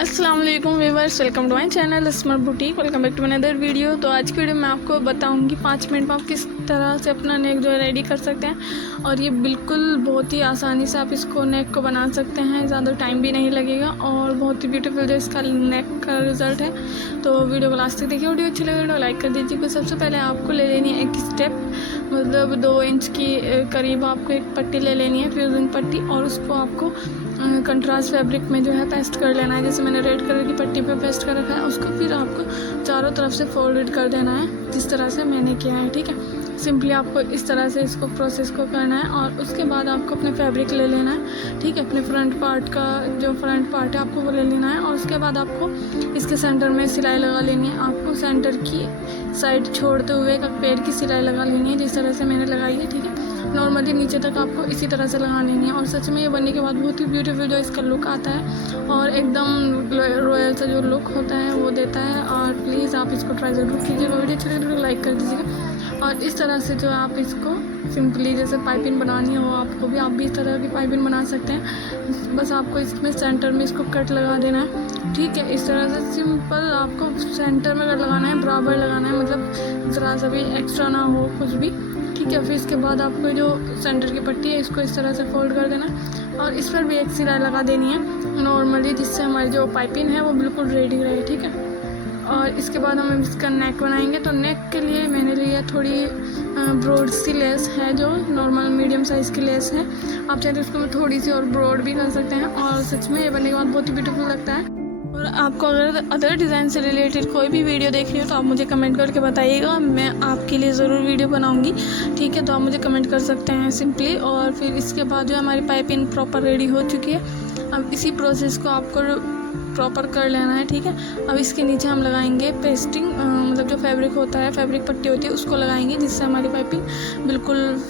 अस्सलाम वालेकुम viewers, welcome to my channel smart boutique. Welcome back to another video. तो आज की वीडियो में आपको बताऊंगी 5 मिनट में आप किस तरह से अपना नेक जो है रेडी कर सकते हैं। और ये बिल्कुल बहुत ही आसानी से आप इसको नेक को बना सकते हैं, ज़्यादा टाइम भी नहीं लगेगा और बहुत ही ब्यूटीफुल जो इसका नेक का रिज़ल्ट है। तो वीडियो को लास्ट तक देखिए। वीडियो अच्छी लगे वीडियो लाइक कर दीजिए। सबसे पहले आपको ले लेनी है एक स्टेप, मतलब 2 इंच की करीब आपको एक पट्टी ले लेनी है, फ्यूजिंग पट्टी, और उसको आपको कंट्रास्ट फैब्रिक में जो है पेस्ट कर लेना है। जैसे मैंने रेड कलर की पट्टी पे पेस्ट कर रखा है, उसको फिर आपको चारों तरफ से फोल्ड कर देना है, जिस तरह से मैंने किया है। ठीक है, सिंपली आपको इस तरह से इसको प्रोसेस को करना है। और उसके बाद आपको अपने फैब्रिक ले लेना है। ठीक है, अपने फ्रंट पार्ट का जो फ्रंट पार्ट है आपको वो ले लेना है। और उसके बाद आपको इसके सेंटर में सिलाई लगा लेनी है। आपको सेंटर की साइड छोड़ते हुए एक पैर की सिलाई लगा लेनी है, जिस तरह से मैंने लगाई है। ठीक है, नॉर्मली नीचे तक आपको इसी तरह से लगा लेनी है। और सच में ये बनने के बाद बहुत ही ब्यूटीफुल जो इसका लुक आता है और एकदम रॉयल सा जो लुक होता है वो देता है। और प्लीज़ आप इसको ट्राई ज़रूर कीजिएगा। वीडियो अच्छी लगे तो लाइक कर दीजिएगा। और इस तरह से जो आप इसको सिंपली जैसे पाइपिंग बनानी हो आपको भी, आप भी इस तरह की पाइपिंग बना सकते हैं। बस आपको इसमें सेंटर में इसको कट लगा देना है। ठीक है, इस तरह से सिंपल आपको सेंटर में कट लगाना है, बराबर लगाना है, मतलब ज़रा सा भी एक्स्ट्रा ना हो कुछ भी। ठीक है, फिर इसके बाद आपको जो सेंटर की पट्टी है इसको इस तरह से फोल्ड कर देना है और इस पर भी एक सिलाई लगा देनी है नॉर्मली, जिससे हमारी जो पाइपिंग है वो बिल्कुल रेडी रहे। ठीक है, और इसके बाद हम इसका नेक बनाएंगे। तो नेक के लिए मैंने लिया थोड़ी ब्रॉड सी लेस है, जो नॉर्मल मीडियम साइज़ की लेस है। आप चाहे तो इसको थोड़ी सी और ब्रॉड भी कर सकते हैं। और सच में ये बनने के बाद बहुत ही ब्यूटीफुल लगता है। और आपको अगर अदर डिज़ाइन से रिलेटेड कोई भी वीडियो देखनी हो तो आप मुझे कमेंट करके बताइएगा, मैं आपके लिए ज़रूर वीडियो बनाऊंगी। ठीक है, तो आप मुझे कमेंट कर सकते हैं सिंपली। और फिर इसके बाद जो हमारी पाइपिंग प्रॉपर रेडी हो चुकी है, अब इसी प्रोसेस को आपको प्रॉपर कर लेना है। ठीक है, अब इसके नीचे हम लगाएंगे पेस्टिंग, मतलब जो फैब्रिक होता है, फैब्रिक पट्टी होती है, उसको लगाएंगे, जिससे हमारी पाइपिंग बिल्कुल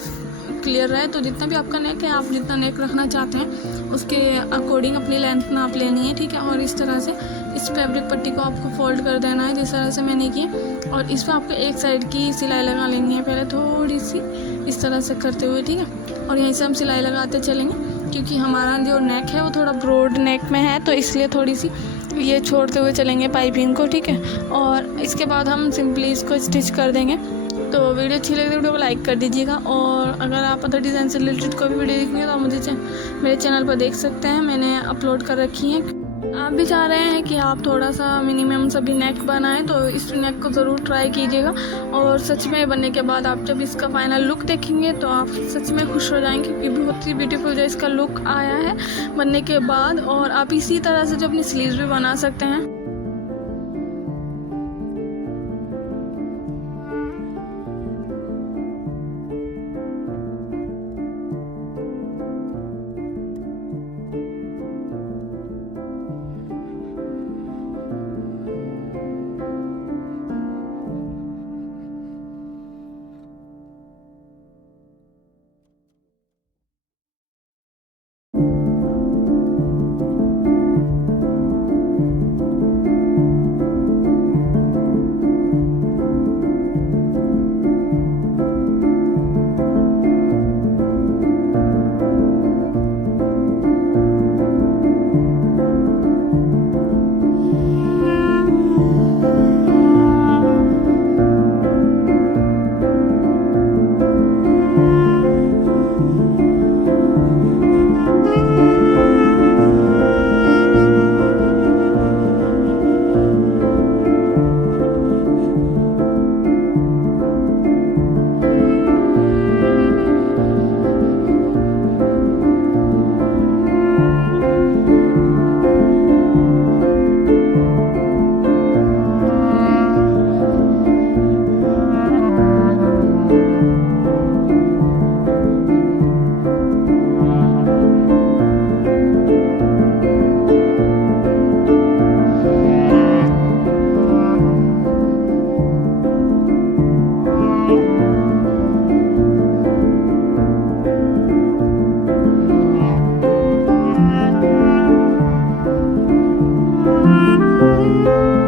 क्लियर रहे। तो जितना भी आपका नेक है, आप जितना नेक रखना चाहते हैं उसके अकॉर्डिंग अपनी लेंथ नाप लेनी है। ठीक है, और इस तरह से इस फैब्रिक पट्टी को आपको फोल्ड कर देना है, जिस तरह से मैंने की। और इस पर आपको एक साइड की सिलाई लगा लेनी है, पहले थोड़ी सी इस तरह से करते हुए। ठीक है, और यहीं से हम सिलाई लगाते चलेंगे, क्योंकि हमारा जो नेक है वो थोड़ा ब्रॉड नेक में है, तो इसलिए थोड़ी सी ये छोड़ते हुए चलेंगे पाइपिंग को। ठीक है, और इसके बाद हम सिंपली इसको स्टिच कर देंगे। तो वीडियो अच्छी लगी तो वीडियो को लाइक कर दीजिएगा। और अगर आप अदर डिज़ाइन से रिलेटेड कोई भी वीडियो देखेंगे तो आप मुझे मेरे चैनल पर देख सकते हैं, मैंने अपलोड कर रखी हैं। आप भी चाह रहे हैं कि आप थोड़ा सा मिनिमम सभी नेक बनाएं तो इस नेक को ज़रूर ट्राई कीजिएगा। और सच में बनने के बाद आप जब इसका फाइनल लुक देखेंगे तो आप सच में खुश हो जाएंगे, क्योंकि बहुत ही ब्यूटीफुल जो इसका लुक आया है बनने के बाद। और आप इसी तरह से जो अपनी स्लीव्स भी बना सकते हैं। Thank you.